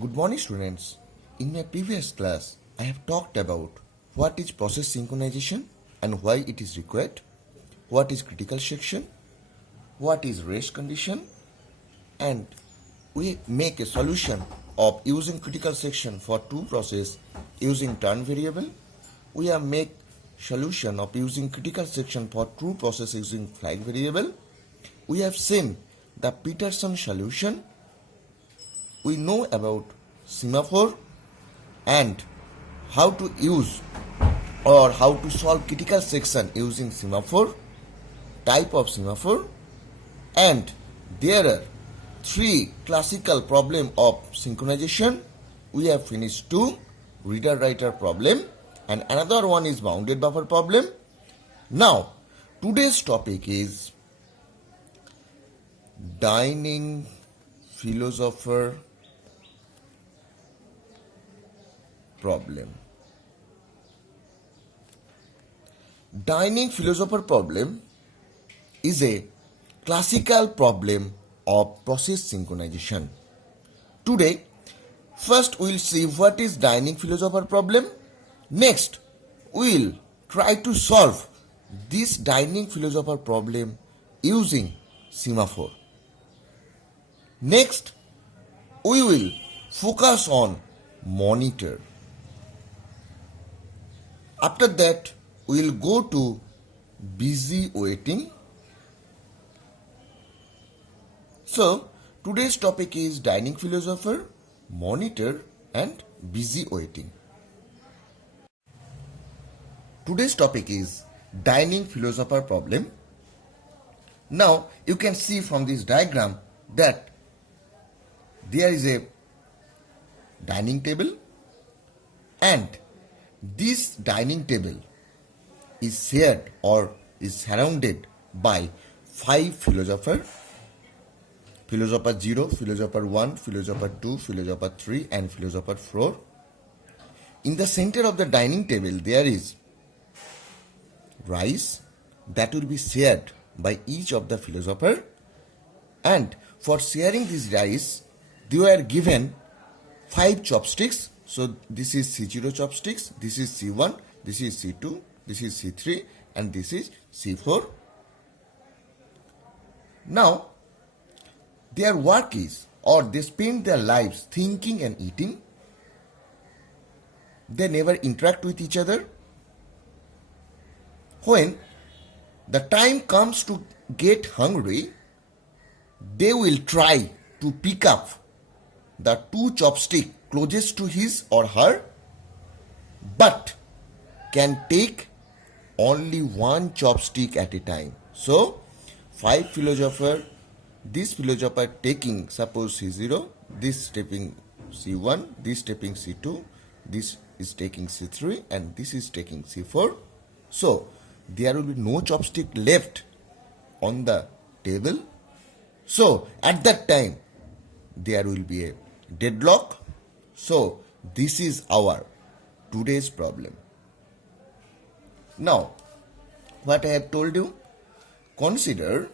Good morning, students. In my previous class, I have talked about what is process synchronization and why it is required, what is critical section, what is rest condition, and we make a solution of using critical section for two process using turn variable. We have make solution of using critical section for true process using flag variable. We have seen the Peterson solution. We know about semaphore and how to use or how to solve critical section using semaphore, type of semaphore, and there are three classical problem of synchronization. We have finished two, reader-writer problem, and another one is bounded buffer problem. Now, today's topic is dining philosopher problem. Dining philosopher problem is a classical problem of process synchronization. Today, first we will see what is dining philosopher problem. Next, we will try to solve this dining philosopher problem using semaphore. Next, we will focus on monitor. After that, we will go to busy waiting. So, today's topic is dining philosopher, monitor, and busy waiting. Today's topic is dining philosopher problem. Now, you can see from this diagram that there is a dining table, and this dining table is shared or is surrounded by 5 philosophers: philosopher 0, philosopher 1, philosopher 2, philosopher 3, and philosopher 4. In the center of the dining table, there is rice that will be shared by each of the philosopher, and for sharing this rice, they were given 5 chopsticks. So this is C0 chopsticks, this is C1, this is C2, this is C3, and this is C4. Now, their work is, or they spend their lives thinking and eating. They never interact with each other. When the time comes to get hungry, they will try to pick up the 2 chopsticks closest to his or her, but can take only 1 chopstick at a time. So, 5 philosopher, this philosopher taking suppose C0, this taking C1, this taking C2, this is taking C3, and this is taking C4. So, there will be no chopstick left on the table. So, at that time, there will be a deadlock. So, this is our today's problem. Now, what I have told you, consider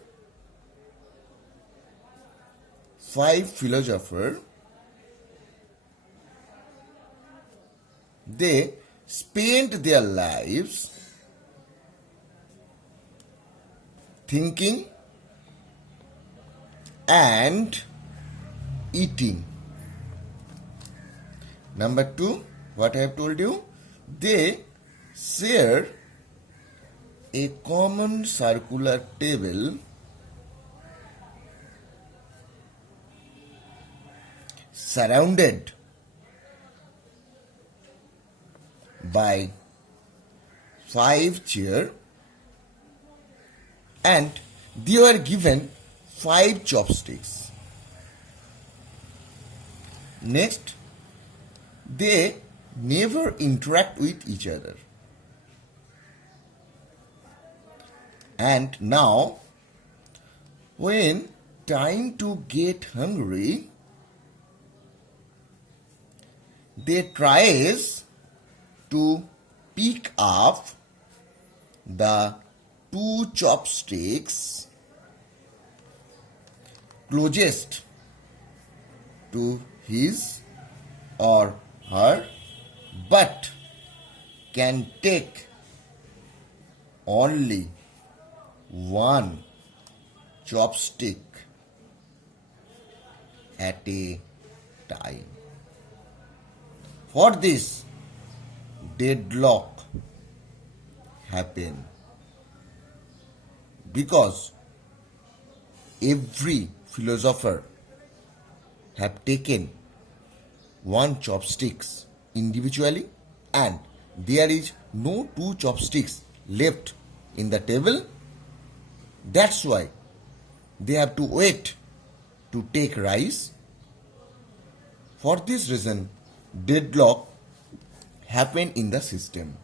5 philosophers. They spent their lives thinking and eating. Number 2, what I have told you, they share a common circular table surrounded by 5 chairs, and they were given 5 chopsticks. Next, they never interact with each other. And now, when time to get hungry, they tries to pick up the 2 chopsticks closest to his or her, but can take only one chopstick at a time. For this, deadlock happen because every philosopher have taken one chopsticks individually and there is no two chopsticks left in the table. That's why they have to wait to take rice. For this reason, deadlock happen in the system.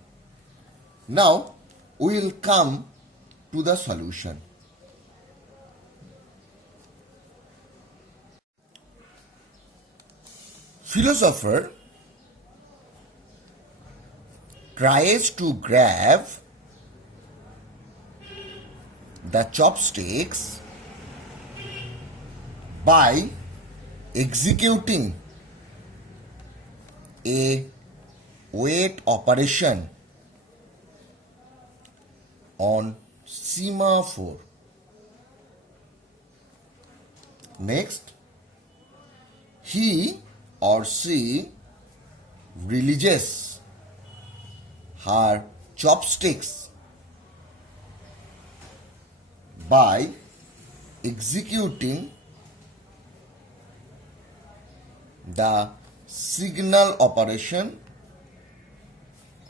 Now we will come to the solution. Philosopher tries to grab the chopsticks by executing a wait operation on semaphore. Next, he or she releases her chopsticks by executing the signal operation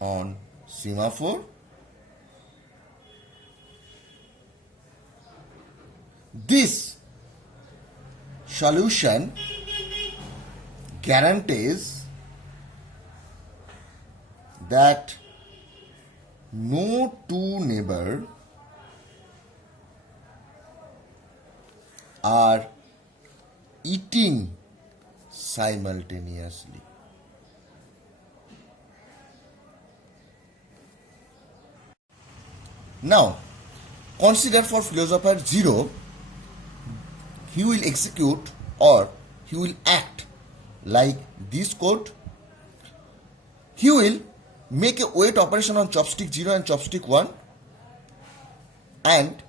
on semaphore. This solution guarantees that no two neighbors are eating simultaneously. Now, consider for philosopher 0, he will execute or he will act like this code. He will make a wait operation on chopstick 0 and chopstick 1, and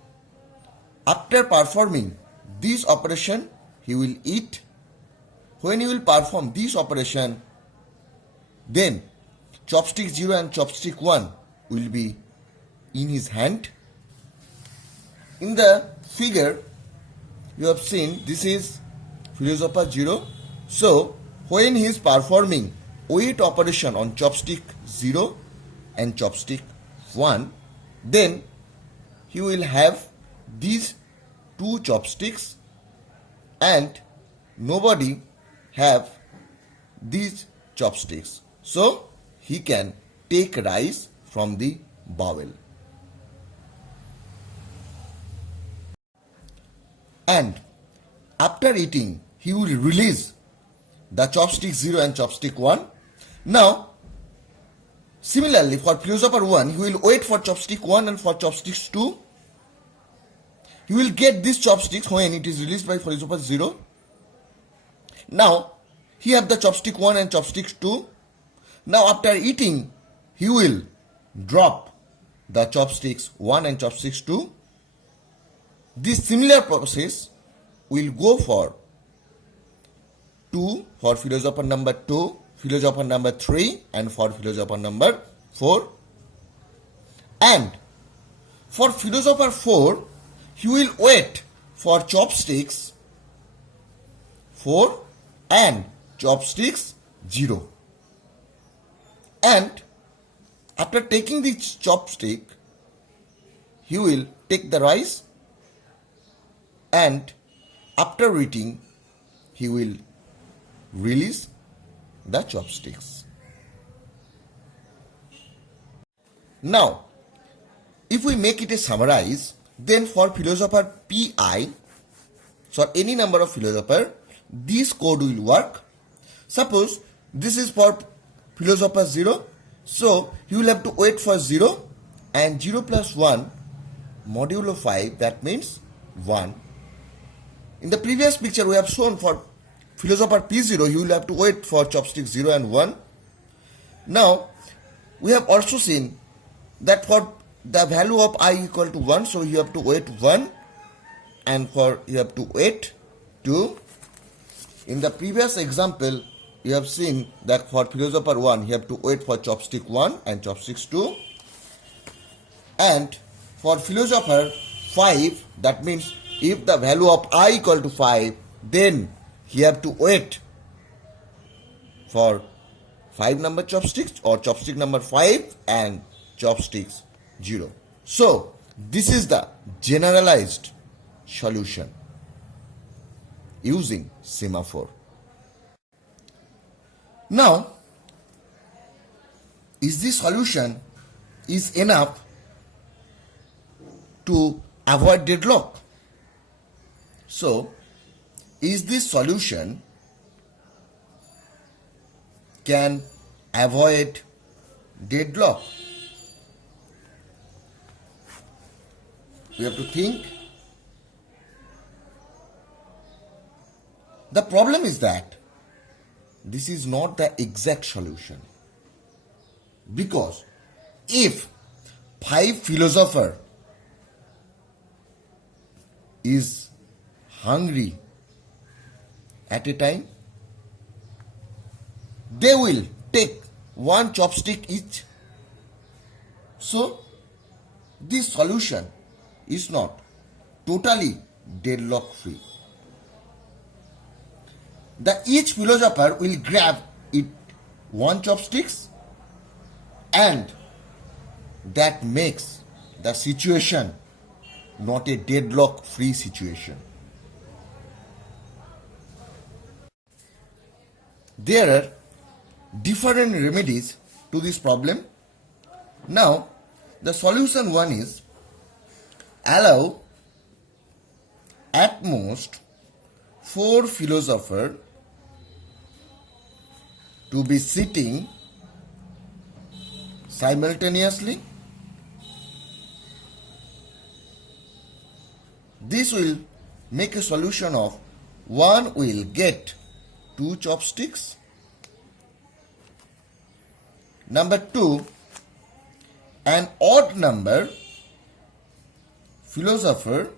after performing this operation he will eat. When he will perform this operation, then chopstick 0 and chopstick 1 will be in his hand. In the figure you have seen, this is philosopher 0. So when he is performing wait operation on chopstick 0 and chopstick 1, then he will have these two chopsticks and nobody have these chopsticks. So he can take rice from the bowl. And after eating, he will release the chopstick 0 and chopstick 1. Now, similarly for philosopher 1, he will wait for chopstick 1 and for chopsticks 2. He will get these chopsticks when it is released by philosopher 0. Now, he have the chopstick 1 and chopsticks 2. Now, after eating, he will drop the chopsticks 1 and chopsticks 2. This similar process will go for 2 for philosopher number 2, philosopher number 3 and for philosopher number 4. And for philosopher 4, he will wait for chopsticks 4 and chopsticks 0. And after taking the chopstick, he will take the rice, and after eating, he will release the chopsticks. Now, if we make it a summarize, then for philosopher Pi, so any number of philosopher, this code will work. Suppose this is for philosopher 0, so you will have to wait for 0 and 0 plus 1 modulo 5, that means 1. In the previous picture we have shown for philosopher P0, he will have to wait for chopsticks 0 and 1. Now, we have also seen that for the value of I equal to 1, so you have to wait 1, and for you have to wait 2. In the previous example, you have seen that for philosopher 1, you have to wait for chopstick 1 and chopsticks 2. And for philosopher 5, that means if the value of I equal to 5, then you have to wait for 5 number chopsticks or chopstick number 5 and chopsticks 0. So, this is the generalized solution using semaphore. Now, is this solution is enough to avoid deadlock? So, is this solution can avoid deadlock? We have to think. The problem is that this is not the exact solution, because if 5 philosopher is hungry at a time, they will take 1 chopstick each. So, this solution is not totally deadlock free. Each philosopher will grab it 1 chopsticks, and that makes the situation not a deadlock free situation. There are different remedies to this problem. Now, the solution 1 is allow at most 4 philosophers to be sitting simultaneously. This will make a solution of 1 will get 2 chopsticks. Number 2, an odd number philosopher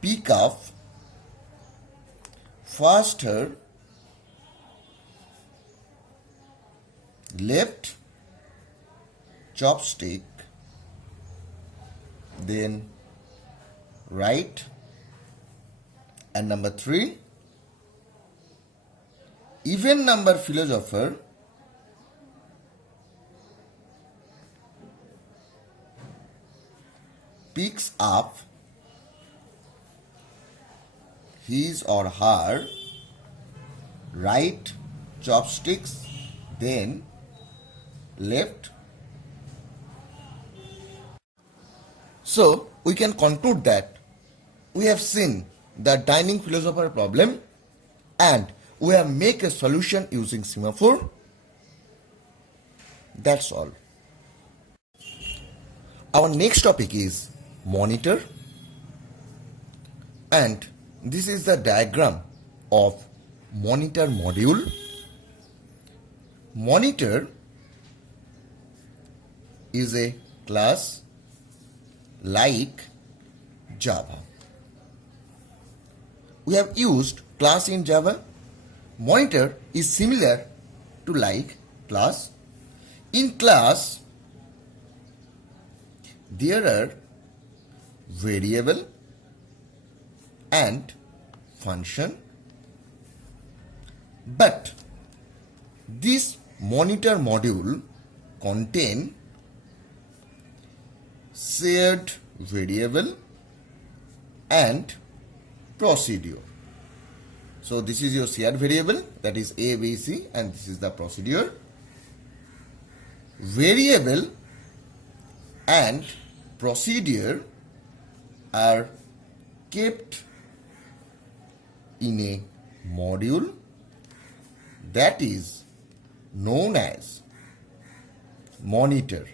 pick up faster left chopstick then right. And number 3, even number philosopher picks up his or her right chopsticks then left. So, we can conclude that we have seen the dining philosopher problem and we have make a solution using semaphore. That's all. Our next topic is monitor, and this is the diagram of monitor module. Monitor is a class like Java. We have used class in Java. Monitor is similar to like class. In class, there are variable and function, but this monitor module contain shared variable and procedure. So this is your shared variable, that is A, B, C, and this is the procedure. Variable and procedure are kept in a module that is known as monitor.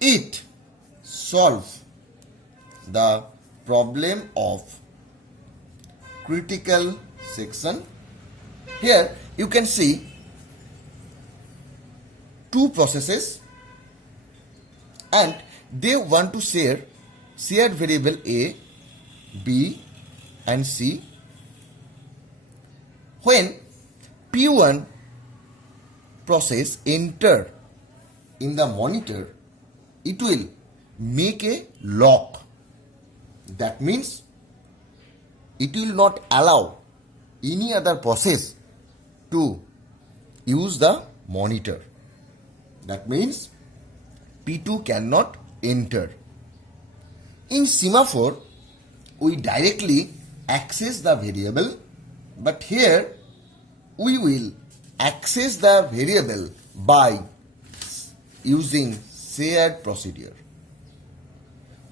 It solves the problem of critical section. Here you can see two processes and they want to share shared variable A, B and C. When P1 process enter in the monitor, it will make a lock. That means it will not allow any other process to use the monitor. That means P2 cannot enter. In semaphore, we directly access the variable, but here we will access the variable by using shared procedure.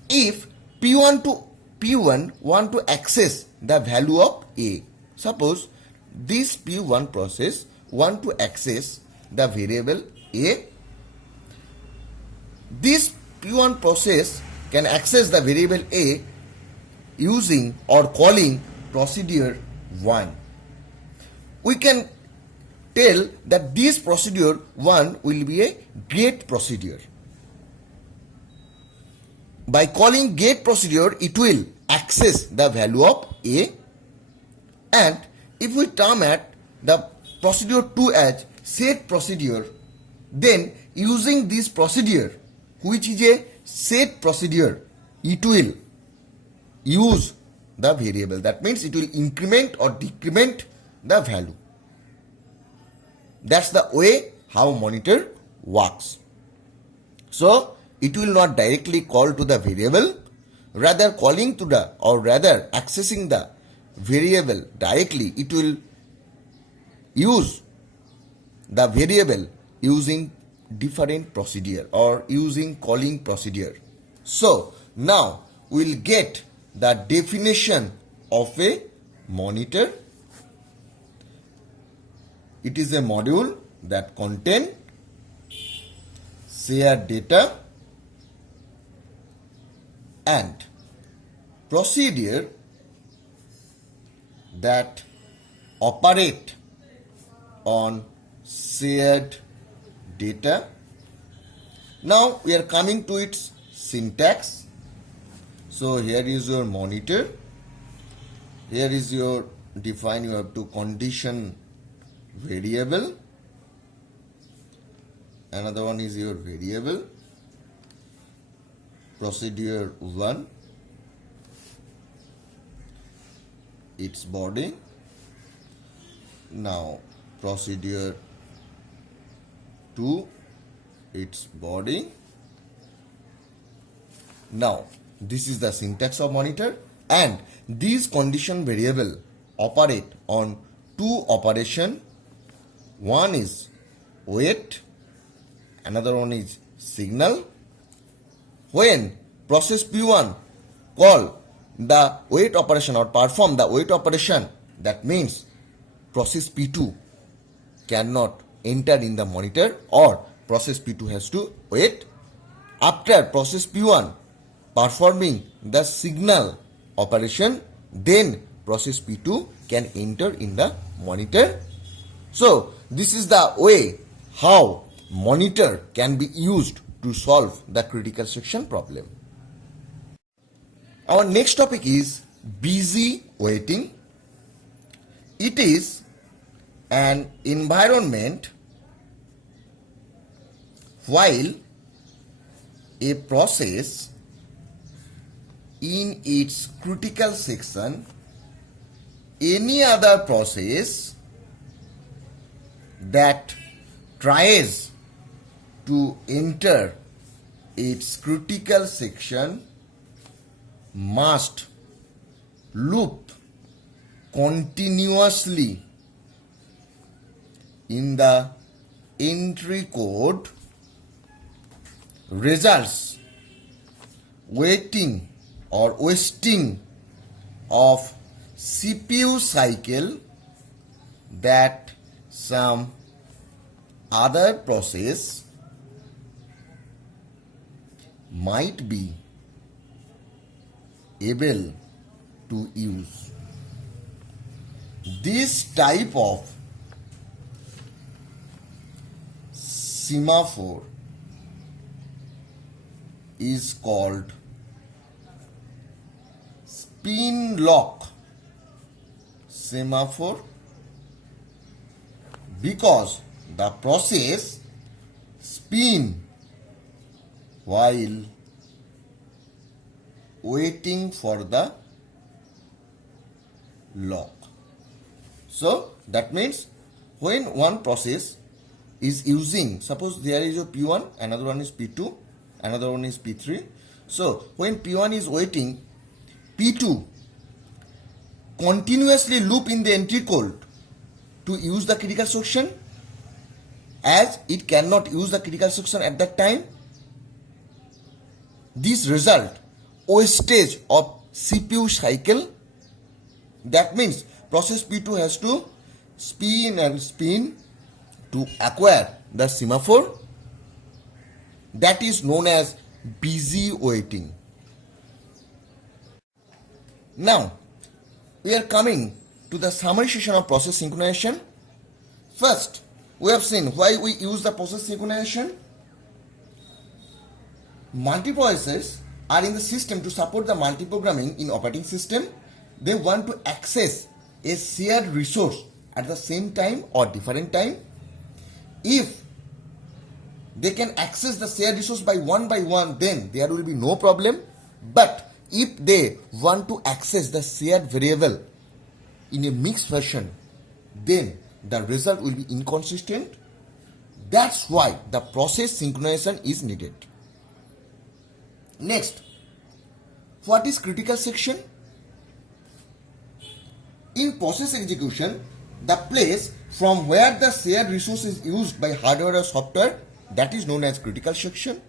If P1 want to access the value of A, suppose this P1 process want to access the variable A. This P1 process can access the variable A using or calling procedure 1. We can tell that this procedure 1 will be a get procedure. By calling get procedure, it will access the value of A, and if we term at the procedure 2 as set procedure, then using this procedure, which is a set procedure, it will use the variable. That means it will increment or decrement the value. That's the way how monitor works. So it will not directly call to the variable, rather calling to the or rather accessing the variable directly, it will use the variable using different procedure or using calling procedure. So now we'll get the definition of a monitor. It is a module that contains shared data and procedure that operate on shared data. Now we are coming to its syntax. So here is your monitor. Here is your define, you have to condition variable. Another one is your variable. Procedure 1, its body. Now procedure 2, its body. Now this is the syntax of monitor, and these condition variable operate on two operation. One is wait, another one is signal. When process P1 call the wait operation or perform the wait operation, that means process P2 cannot enter in the monitor, or process P2 has to wait. After process P1 performing the signal operation, then process P2 can enter in the monitor. So this is the way how monitor can be used to solve the critical section problem. Our next topic is busy waiting. It is an environment while a process in its critical section, any other process that tries to enter its critical section must loop continuously in the entry code, results waiting or wasting of CPU cycle that some other process might be able to use. This type of semaphore is called spin lock semaphore because the process spin while waiting for the lock. So that means when one process is using, suppose there is a P1, another one is P2, another one is P3. So when P1 is waiting, P2 continuously loop in the entry code to use the critical section, as it cannot use the critical section at that time. This result wastage of CPU cycle. That means process P2 has to spin and spin to acquire the semaphore. That is known as busy waiting. Now, we are coming to the summarization of process synchronization. First, we have seen why we use the process synchronization. Multiprocessors are in the system to support the multiprogramming in operating system. They want to access a shared resource at the same time or different time. If they can access the shared resource by one, then there will be no problem. But if they want to access the shared variable in a mixed fashion, then the result will be inconsistent. That's why the process synchronization is needed. Next, what is critical section? In process execution, the place from where the shared resource is used by hardware or software, that is known as critical section.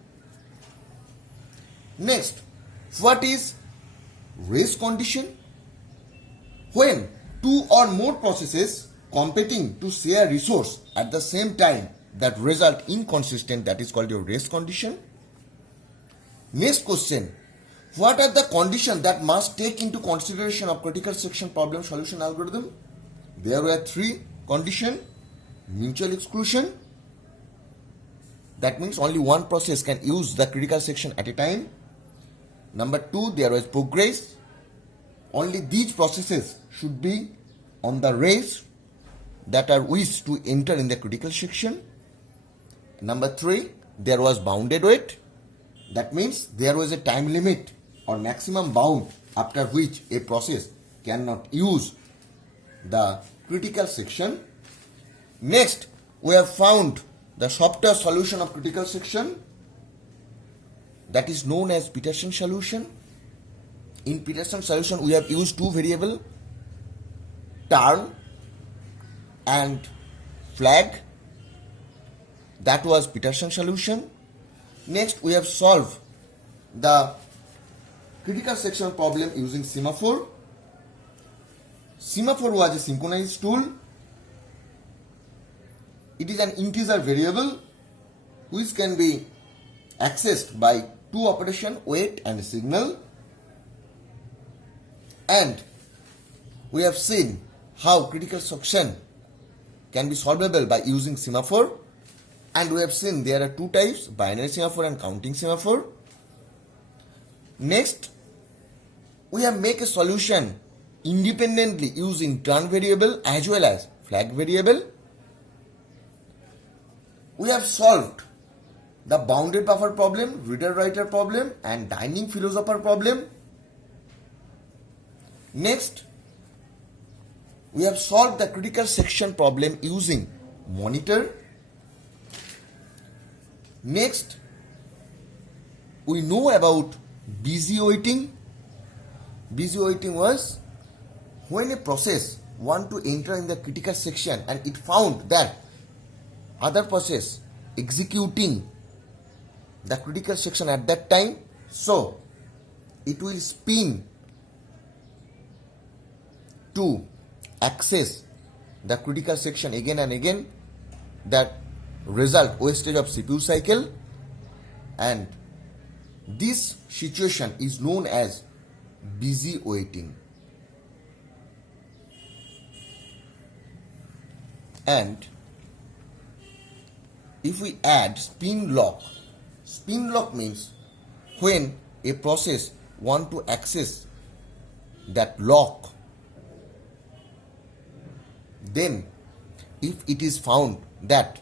Next, what is race condition? When two or more processes competing to share resource at the same time that result inconsistent, that is called your race condition. Next question, what are the conditions that must take into consideration of critical section problem solution algorithm? There were three conditions. Mutual exclusion, that means only one process can use the critical section at a time. Number two, there was progress, only these processes should be on the race that are wished to enter in the critical section. Number three, there was bounded wait, that means there was a time limit or maximum bound after which a process cannot use the critical section. Next, we have found the software solution of critical section, that is known as Peterson solution. In Peterson solution, we have used two variables, turn and flag. That was Peterson solution. Next, we have solved the critical section problem using semaphore. Semaphore was a synchronized tool. It is an integer variable which can be accessed by two operations, wait and signal. And we have seen how critical section can be solvable by using semaphore. And we have seen there are two types, binary semaphore and counting semaphore. Next, we have made a solution independently using turn variable as well as flag variable. We have solved the bounded buffer problem, reader-writer problem and dining philosopher problem. Next, we have solved the critical section problem using monitor. Next, we know about busy waiting. Busy waiting was when a process want to enter in the critical section and it found that other process executing the critical section at that time, so it will spin to access the critical section again and again. That result wastage of CPU cycle, and this situation is known as busy waiting. And if we add spin lock means when a process want to access that lock, then if it is found that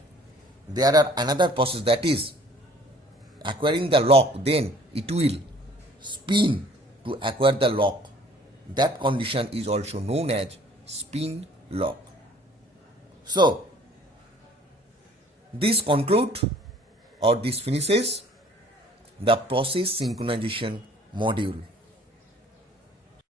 there are another process that is acquiring the lock, then it will spin to acquire the lock. That condition is also known as spin lock. So this concludes or this finishes the process synchronization module.